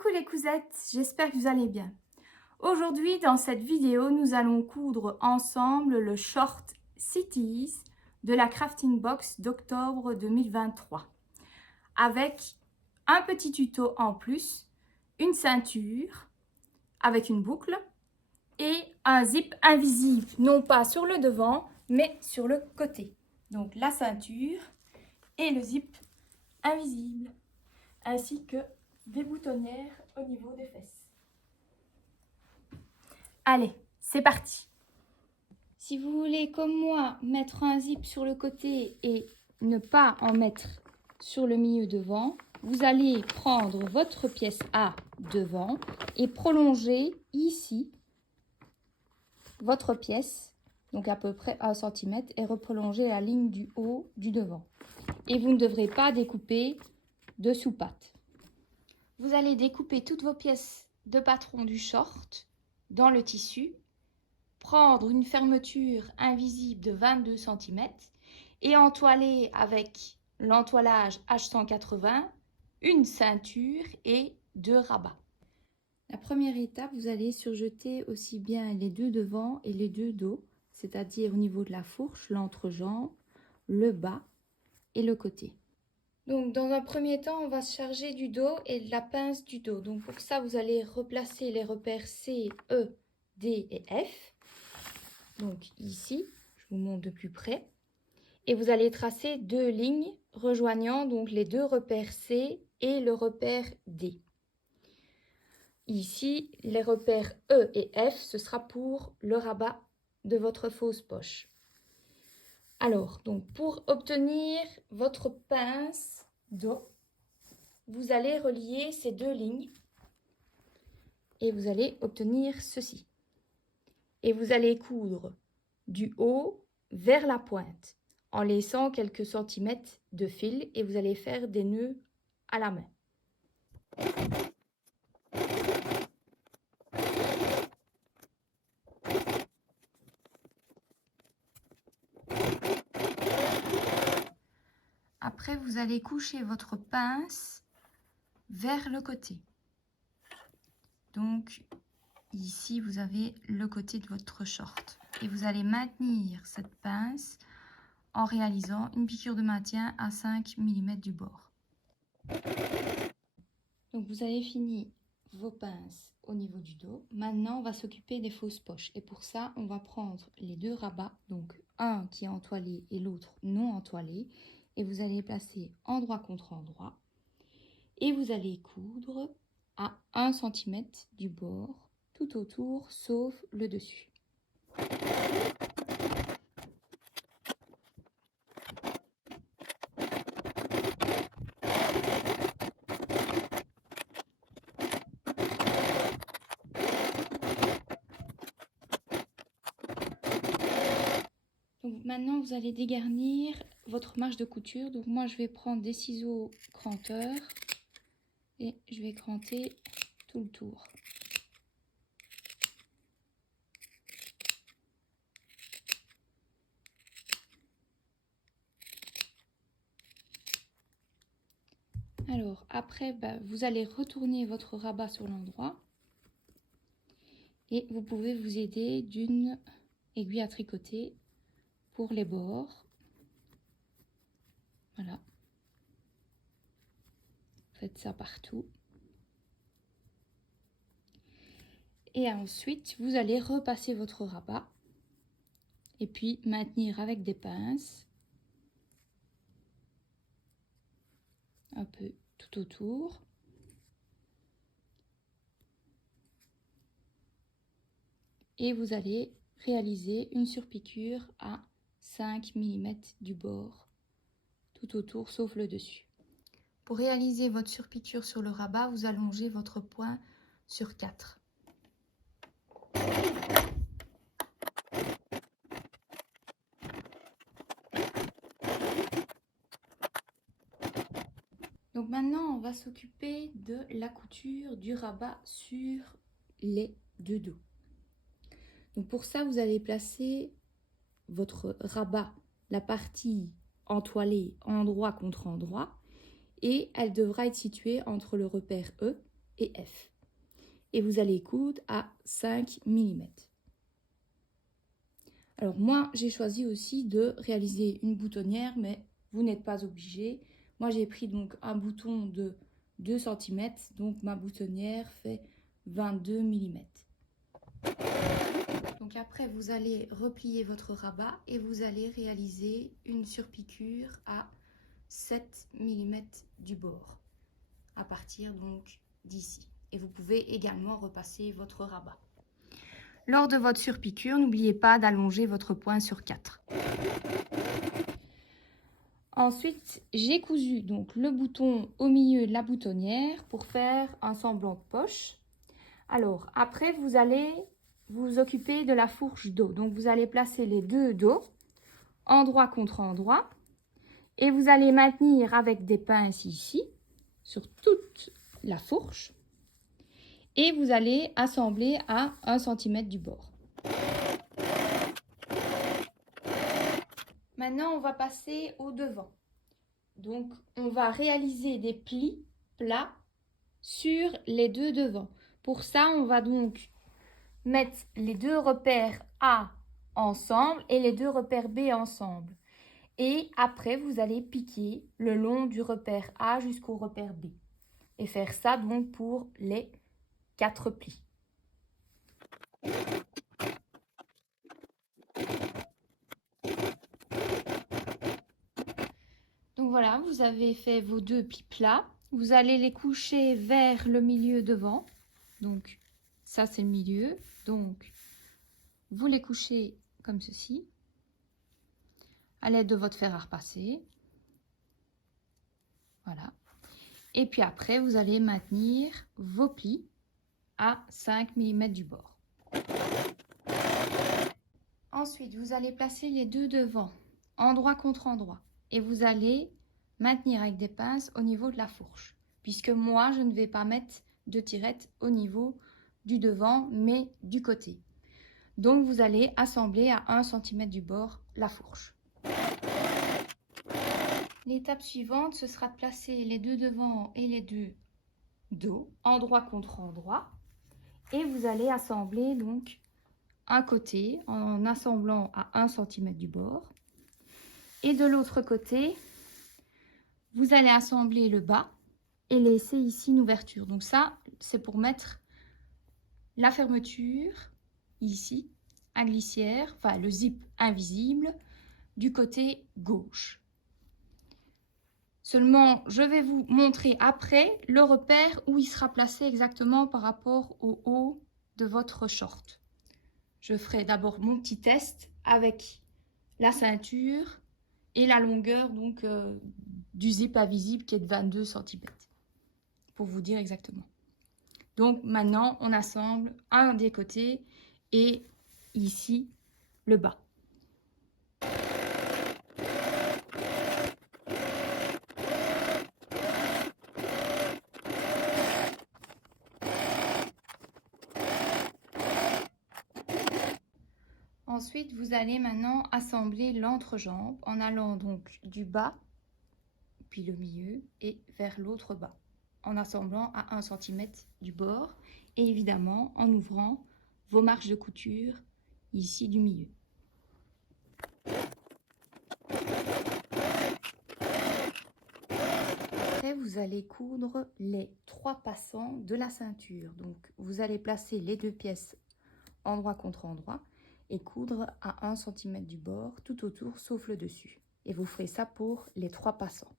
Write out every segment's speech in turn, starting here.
Coucou les cousettes, j'espère que vous allez bien. Aujourd'hui, dans cette vidéo, nous allons coudre ensemble le short Cities de la Crafting Box d'octobre 2023 avec un petit tuto en plus, une ceinture avec une boucle et un zip invisible, non pas sur le devant, mais sur le côté. Donc la ceinture et le zip invisible, ainsi que des boutonnières au niveau des fesses. Allez, c'est parti. Si vous voulez, comme moi, mettre un zip sur le côté et ne pas en mettre sur le milieu devant, vous allez prendre votre pièce A devant et prolonger ici votre pièce, donc à peu près 1 cm, et reprolonger la ligne du haut du devant. Et vous ne devrez pas découper de sous-pattes. Vous allez découper toutes vos pièces de patron du short dans le tissu, prendre une fermeture invisible de 22 cm et entoiler avec l'entoilage H180 une ceinture et 2 rabats. La première étape, vous allez surjeter aussi bien les deux devant et les deux dos, c'est-à-dire au niveau de la fourche, l'entrejambe, le bas et le côté. Donc dans un premier temps, on va se charger du dos et de la pince du dos. Donc pour ça, vous allez replacer les repères C, E, D et F. Donc ici, je vous montre de plus près. Et vous allez tracer 2 lignes rejoignant donc les 2 repères C et le repère D. Ici, les repères E et F, ce sera pour le rabat de votre fausse poche. Alors, donc pour obtenir votre pince dos, vous allez relier ces 2 lignes et vous allez obtenir ceci. Et vous allez coudre du haut vers la pointe en laissant quelques centimètres de fil et vous allez faire des nœuds à la main. Après, vous allez coucher votre pince vers le côté. Donc, ici, vous avez le côté de votre short. Et vous allez maintenir cette pince en réalisant une piqûre de maintien à 5 mm du bord. Donc, vous avez fini vos pinces au niveau du dos. Maintenant, on va s'occuper des fausses poches. Et pour ça, on va prendre les 2 rabats, donc un qui est entoilé et l'autre non entoilé. Et vous allez placer endroit contre endroit. Et vous allez coudre à 1 cm du bord, tout autour, sauf le dessus. Donc maintenant, vous allez dégarnir votre marge de couture. Donc moi, je vais prendre des ciseaux cranteurs et je vais cranter tout le tour. Alors après, vous allez retourner votre rabat sur l'endroit et vous pouvez vous aider d'une aiguille à tricoter pour les bords. Voilà. Faites ça partout. Et ensuite, vous allez repasser votre rabat et puis maintenir avec des pinces un peu tout autour. Et vous allez réaliser une surpiqûre à 5 mm du bord, tout autour sauf le dessus. Pour réaliser votre surpiqûre sur le rabat, vous allongez votre point sur 4. Donc maintenant, on va s'occuper de la couture du rabat sur les 2 dos. Donc pour ça, vous allez placer votre rabat, la partie entoilée endroit contre endroit, et elle devra être située entre le repère E et F. Et vous allez coudre à 5 mm. Alors moi, j'ai choisi aussi de réaliser une boutonnière, mais vous n'êtes pas obligé. Moi, j'ai pris donc un bouton de 2 cm, donc ma boutonnière fait 22 mm. Donc après, vous allez replier votre rabat et vous allez réaliser une surpiqûre à 7 mm du bord, à partir donc d'ici. Et vous pouvez également repasser votre rabat. Lors de votre surpiqûre, n'oubliez pas d'allonger votre point sur 4. Ensuite, j'ai cousu donc le bouton au milieu de la boutonnière pour faire un semblant de poche. Alors, après, vous allez vous occuper de la fourche dos. Donc, vous allez placer les deux dos, endroit contre endroit. Et vous allez maintenir avec des pinces ici, sur toute la fourche. Et vous allez assembler à 1 cm du bord. Maintenant, on va passer au devant. Donc, on va réaliser des plis plats sur les deux devants. Pour ça, on va donc mettre les deux repères A ensemble et les deux repères B ensemble. Et après, vous allez piquer le long du repère A jusqu'au repère B. Et faire ça donc pour les 4 plis. Donc voilà, vous avez fait vos deux plis plats. Vous allez les coucher vers le milieu devant. Donc ça, c'est le milieu. Donc vous les couchez comme ceci, à l'aide de votre fer à repasser. Voilà. Et puis après, vous allez maintenir vos plis à 5 mm du bord. Ensuite, vous allez placer les deux devants, endroit contre endroit. Et vous allez maintenir avec des pinces au niveau de la fourche. Puisque moi, je ne vais pas mettre de tirette au niveau du devant, mais du côté. Donc, vous allez assembler à 1 cm du bord la fourche. L'étape suivante, ce sera de placer les deux devants et les deux dos, endroit contre endroit. Et vous allez assembler donc un côté en assemblant à 1 cm du bord. Et de l'autre côté, vous allez assembler le bas et laisser ici une ouverture. Donc ça, c'est pour mettre la fermeture ici, à glissière, enfin le zip invisible du côté gauche. Seulement, je vais vous montrer après le repère où il sera placé exactement par rapport au haut de votre short. Je ferai d'abord mon petit test avec la ceinture et la longueur donc du zip invisible qui est de 22 cm pour vous dire exactement. Donc maintenant on assemble un des côtés et ici le bas. Ensuite, vous allez maintenant assembler l'entrejambe en allant donc du bas, puis le milieu et vers l'autre bas, en assemblant à 1 cm du bord et évidemment en ouvrant vos marges de couture ici du milieu. Après, vous allez coudre les 3 passants de la ceinture. Donc, vous allez placer les deux pièces endroit contre endroit et coudre à 1 cm du bord tout autour sauf le dessus. Et vous ferez ça pour les 3 passants.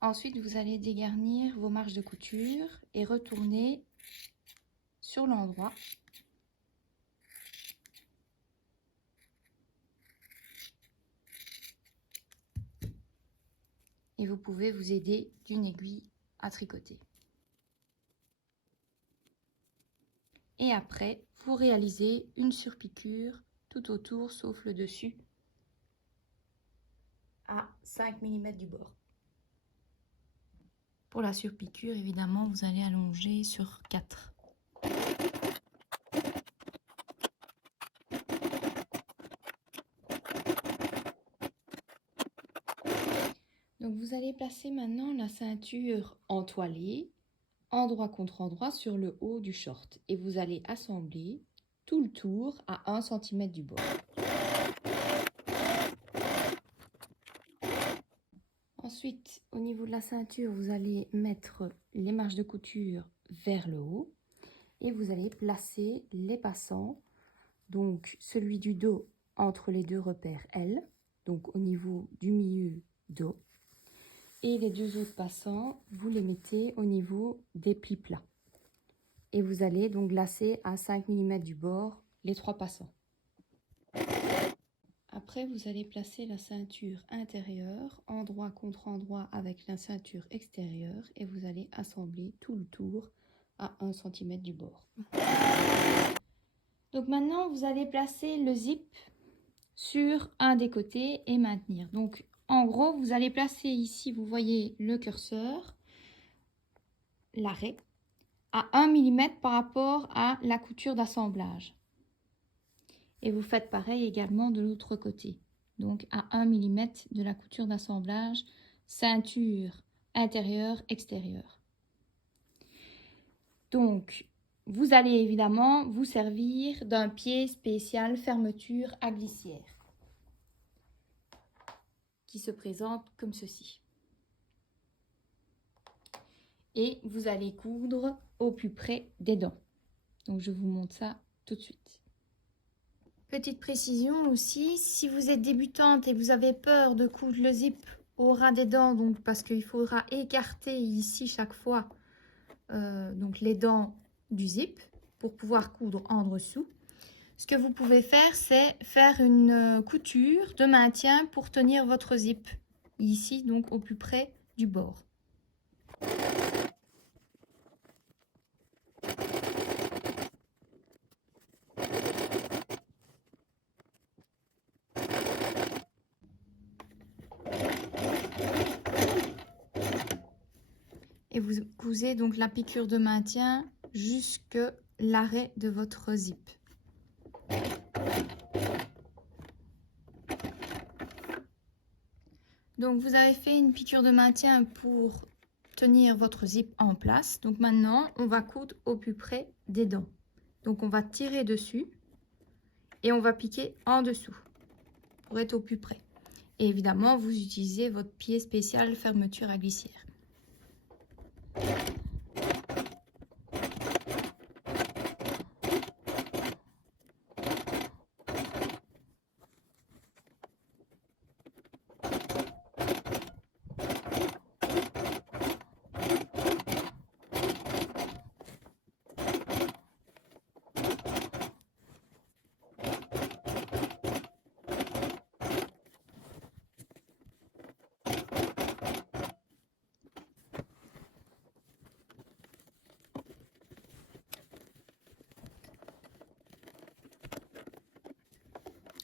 Ensuite, vous allez dégarnir vos marges de couture et retourner sur l'endroit. Et vous pouvez vous aider d'une aiguille à tricoter. Et après, vous réalisez une surpiqûre tout autour sauf le dessus à 5 mm du bord. Pour la surpiqûre, évidemment, vous allez allonger sur 4. Donc Donc vous allez placer maintenant la ceinture entoilée, endroit contre endroit sur le haut du short. Et vous allez assembler tout le tour à 1 cm du bord. Ensuite, au niveau de la ceinture, vous allez mettre les marges de couture vers le haut et vous allez placer les passants, donc celui du dos entre les deux repères L, donc au niveau du milieu dos, et les deux autres passants, vous les mettez au niveau des plis plats. Et vous allez donc glacer à 5 mm du bord les 3 passants. Après, vous allez placer la ceinture intérieure, endroit contre endroit avec la ceinture extérieure et vous allez assembler tout le tour à 1 cm du bord. Donc maintenant, vous allez placer le zip sur un des côtés et maintenir. Donc en gros, vous allez placer ici, vous voyez le curseur, l'arrêt, à 1 mm par rapport à la couture d'assemblage. Et vous faites pareil également de l'autre côté. Donc à 1 mm de la couture d'assemblage, ceinture intérieure, extérieure. Donc, vous allez évidemment vous servir d'un pied spécial fermeture à glissière qui se présente comme ceci. Et vous allez coudre au plus près des dents. Donc, je vous montre ça tout de suite. Petite précision aussi, si vous êtes débutante et vous avez peur de coudre le zip au ras des dents, donc parce qu'il faudra écarter ici chaque fois donc les dents du zip pour pouvoir coudre en dessous, ce que vous pouvez faire, c'est faire une couture de maintien pour tenir votre zip ici, donc au plus près du bord. Et vous cousez donc la piqûre de maintien jusque l'arrêt de votre zip. Donc vous avez fait une piqûre de maintien pour tenir votre zip en place. Donc maintenant, on va coudre au plus près des dents. Donc on va tirer dessus et on va piquer en dessous pour être au plus près. Et évidemment, vous utilisez votre pied spécial fermeture à glissière.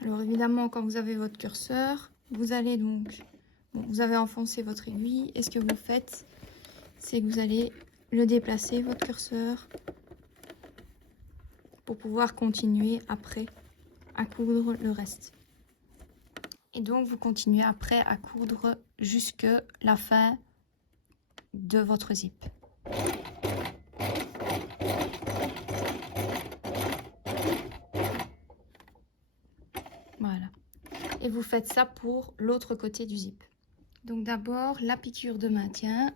Alors évidemment, quand vous avez votre curseur, vous allez donc, vous avez enfoncé votre aiguille, et ce que vous faites, c'est que vous allez le déplacer, votre curseur, pour pouvoir continuer après à coudre le reste. Et donc vous continuez après à coudre jusque la fin de votre zip. Voilà. Et vous faites ça pour l'autre côté du zip. Donc d'abord la piqûre de maintien.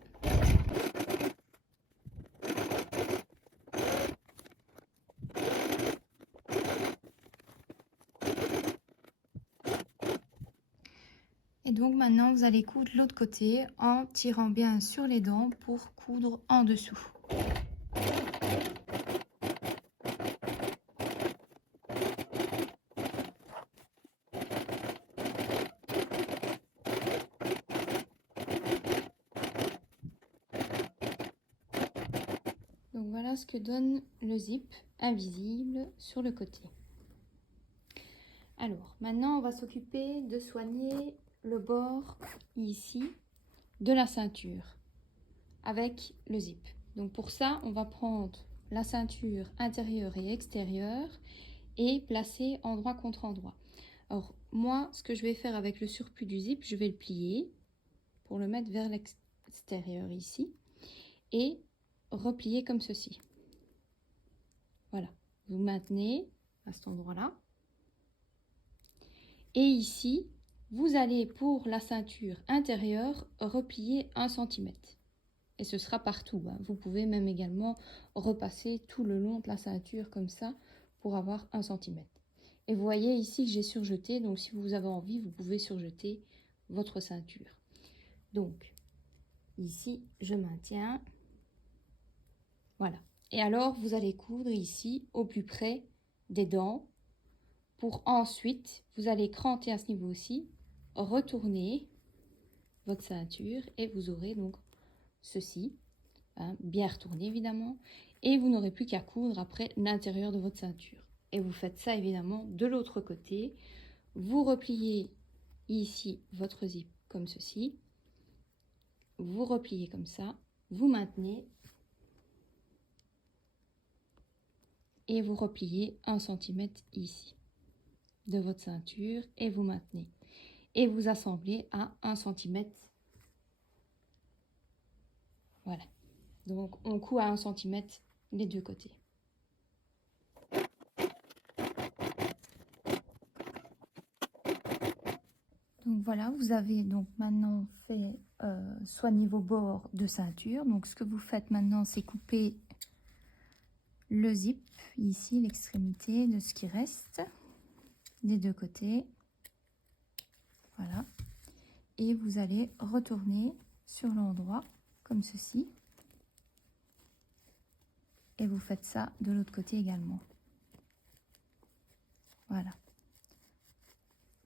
Et donc maintenant vous allez coudre l'autre côté en tirant bien sur les dents pour coudre en dessous. Donc voilà ce que donne le zip invisible sur le côté. Alors maintenant on va s'occuper de soigner le bord ici de la ceinture avec le zip. Donc pour ça on va prendre la ceinture intérieure et extérieure et placer endroit contre endroit. Alors moi ce que je vais faire avec le surplus du zip, je vais le plier pour le mettre vers l'extérieur ici et replier comme ceci. Voilà, vous maintenez à cet endroit-là. Et ici, vous allez pour la ceinture intérieure replier 1 cm. Et ce sera partout, hein. Vous pouvez même également repasser tout le long de la ceinture comme ça pour avoir 1 cm. Et vous voyez ici que j'ai surjeté, donc si vous avez envie, vous pouvez surjeter votre ceinture. Donc, ici, je maintiens. Voilà. Et alors, vous allez coudre ici au plus près des dents pour ensuite, vous allez cranter à ce niveau aussi, retourner votre ceinture et vous aurez donc ceci, hein, bien retourné évidemment, et vous n'aurez plus qu'à coudre après l'intérieur de votre ceinture. Et vous faites ça évidemment de l'autre côté. Vous repliez ici votre zip comme ceci, vous repliez comme ça, vous maintenez et vous repliez 1 cm ici de votre ceinture et vous maintenez. Et vous assemblez à 1 cm. Voilà. Donc on coud à 1 cm les deux côtés. Donc voilà, vous avez donc maintenant fait soit niveau bord de ceinture. Donc ce que vous faites maintenant, c'est couper le zip ici, l'extrémité de ce qui reste des deux côtés. Voilà. Et vous allez retourner sur l'endroit comme ceci. Et vous faites ça de l'autre côté également. Voilà.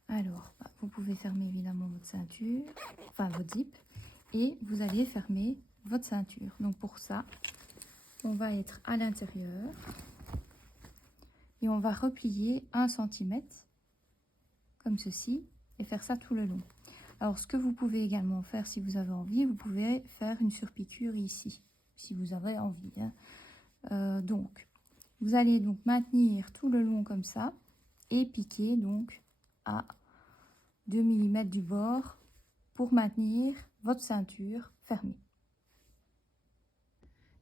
Alors, vous pouvez fermer évidemment votre ceinture, enfin votre zip, et vous allez fermer votre ceinture. Donc pour ça, on va être à l'intérieur et on va replier 1 cm comme ceci et faire ça tout le long. Alors ce que vous pouvez également faire si vous avez envie, vous pouvez faire une surpiqûre ici, si vous avez envie, hein. Donc, vous allez donc maintenir tout le long comme ça et piquer donc à 2 mm du bord pour maintenir votre ceinture fermée.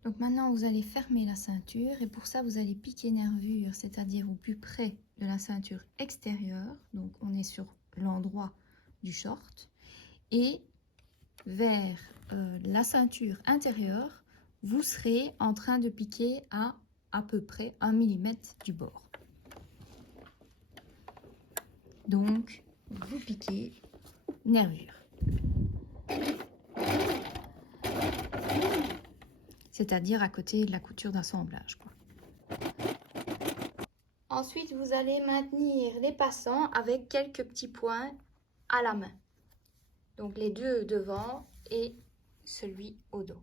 Donc maintenant vous allez fermer la ceinture et pour ça vous allez piquer nervure, c'est-à-dire au plus près de la ceinture extérieure, donc on est sur l'endroit du short, et vers la ceinture intérieure, vous serez en train de piquer à peu près 1 mm du bord. Donc vous piquez nervure. C'est-à-dire à côté de la couture d'assemblage, quoi. Ensuite, vous allez maintenir les passants avec quelques petits points à la main. Donc les deux devant et celui au dos.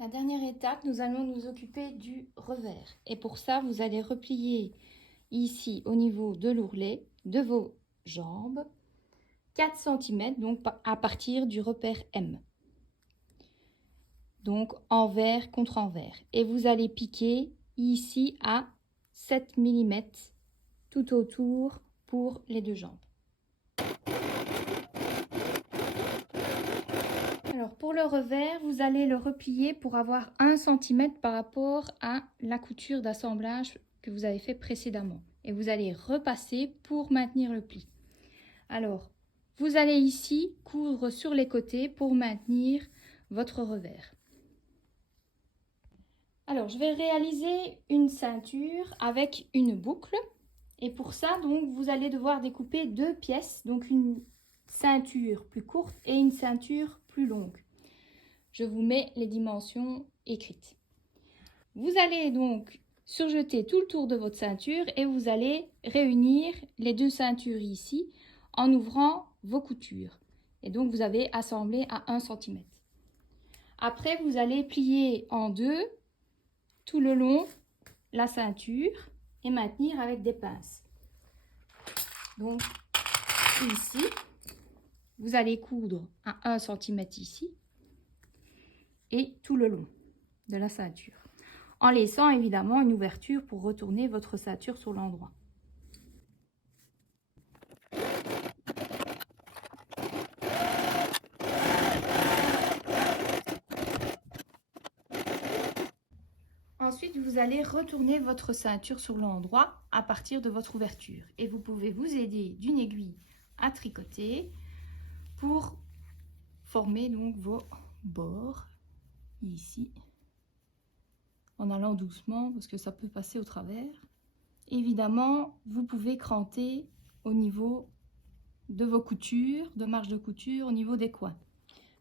La dernière étape, nous allons nous occuper du revers. Et pour ça, vous allez replier ici au niveau de l'ourlet de vos jambes 4 cm, donc à partir du repère M. Donc envers contre envers. Et vous allez piquer ici à 7 mm tout autour pour les deux jambes. Alors pour le revers, vous allez le replier pour avoir 1 cm par rapport à la couture d'assemblage que vous avez fait précédemment. Et vous allez repasser pour maintenir le pli. Alors, vous allez ici coudre sur les côtés pour maintenir votre revers. Alors, je vais réaliser une ceinture avec une boucle. Et pour ça, donc, vous allez devoir découper deux pièces. Donc, une ceinture plus courte et une ceinture plus longue. Je vous mets les dimensions écrites. Vous allez donc surjeter tout le tour de votre ceinture et vous allez réunir les deux ceintures ici en ouvrant vos coutures. Et donc, vous avez assemblé à 1 cm. Après, vous allez plier en deux tout le long la ceinture et maintenir avec des pinces. Donc ici, vous allez coudre à 1 cm ici et tout le long de la ceinture, en laissant évidemment une ouverture pour retourner votre ceinture sur l'endroit. Ensuite, vous allez retourner votre ceinture sur l'endroit à partir de votre ouverture. Et vous pouvez vous aider d'une aiguille à tricoter pour former donc vos bords ici. En allant doucement parce que ça peut passer au travers. Évidemment, vous pouvez cranter au niveau de vos coutures, de marge de couture, au niveau des coins.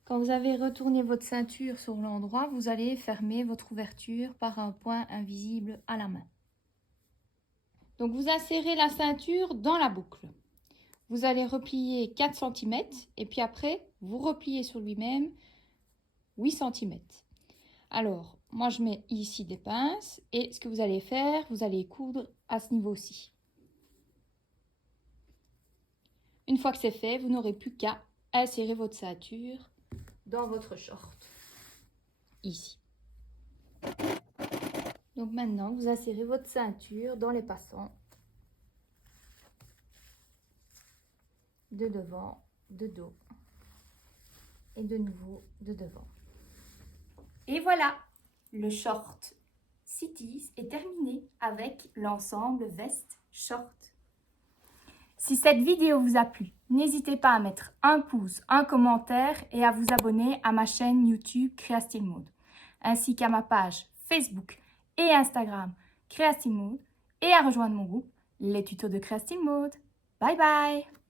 Quand vous avez retourné votre ceinture sur l'endroit, vous allez fermer votre ouverture par un point invisible à la main. Donc vous insérez la ceinture dans la boucle. Vous allez replier 4 cm et puis après, vous repliez sur lui-même 8 cm. Alors, moi je mets ici des pinces et ce que vous allez faire, vous allez coudre à ce niveau-ci. Une fois que c'est fait, vous n'aurez plus qu'à insérer votre ceinture dans votre short, ici. Donc maintenant, vous insérez votre ceinture dans les passants, de devant, de dos, et de nouveau de devant. Et voilà, le short Cities est terminé avec l'ensemble veste-short. Si cette vidéo vous a plu, n'hésitez pas à mettre un pouce, un commentaire et à vous abonner à ma chaîne YouTube Créa Style Mode, ainsi qu'à ma page Facebook et Instagram Créa Style Mode et à rejoindre mon groupe Les Tutos de Créa Style Mode. Bye bye!